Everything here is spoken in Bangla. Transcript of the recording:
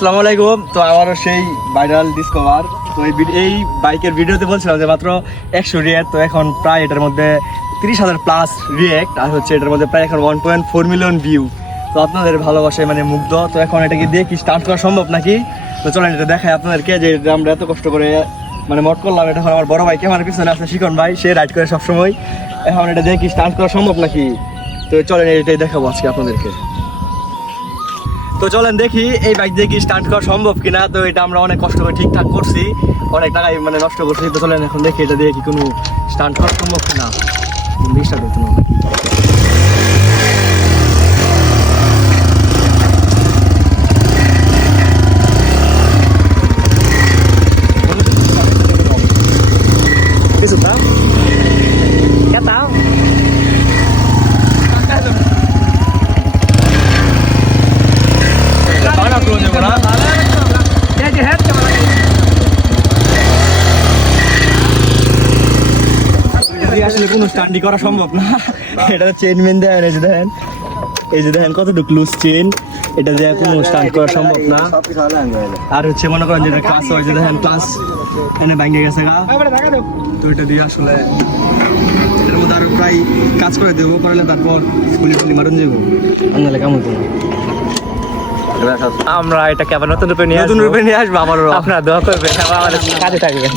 আসসালামু আলাইকুম। তো আমারও সেই ভাইরাল ডিসকভার। তো এই বাইকের ভিডিওতে বলছিলাম যে মাত্র 100 রিয়াক্ট, তো এখন প্রায় এটার মধ্যে 30,000 প্লাস রিয়াক্ট, আর হচ্ছে এটার মধ্যে প্রায় এখন 1.4 মিলিয়ন ভিউ। তো আপনাদের ভালোবাসায় মানে মুগ্ধ। তো এখন এটাকে দিয়ে কি স্টার্ট করা সম্ভব নাকি? তো চলেন এটা দেখাই আপনাদেরকে যে আমরা এত কষ্ট করে মানে মট করলাম। এটা এখন আমার বড় ভাই ক্যামেরার পিছনে আছে, শিকন ভাই, সে রাইড করে সবসময়। এখন এটা দিয়ে কি স্টার্ট করা সম্ভব নাকি? তো চলেন এটাই দেখাবো আজকে আপনাদেরকে। তো চলেন দেখি এই বাইক দিয়ে কি স্টান্ট করা সম্ভব কিনা। তো এটা আমরা অনেক কষ্ট করে ঠিকঠাক করছি, অনেক টাকাই মানে নষ্ট করছি। তো চলেন এখন দেখি এটা দিয়ে কি কোনো স্টান্ট করা সম্ভব কিনা। স্টার্ট হতো না কিছু তা তাও আসলে কোনো স্টান্ডি করা সম্ভব না। এটা চেন মেন দেন, এই যে দেখেন, এই যে দেখেন কতটুকু লুজ চেন, এটা দিয়ে কোনো স্টান্ট করা সম্ভব না। আর হচ্ছে মনে করেন যেটা ক্লাস হয়, যে দেখেন ক্লাস এনে ভাঙে গেছে গা। তো এটা দিয়ে আসলে এটার মধ্যে আরো প্রায় কাজ করে দেবো, করলে তারপর স্কুলে স্কুলে মারণ যাবো, আনলে কেমন তো আমরা এটাকে আবার নতুন রূপে নিয়ে আসবো। আবারও আপনারা দোয়া করবেন, আমাদের কাজে থাকবেন।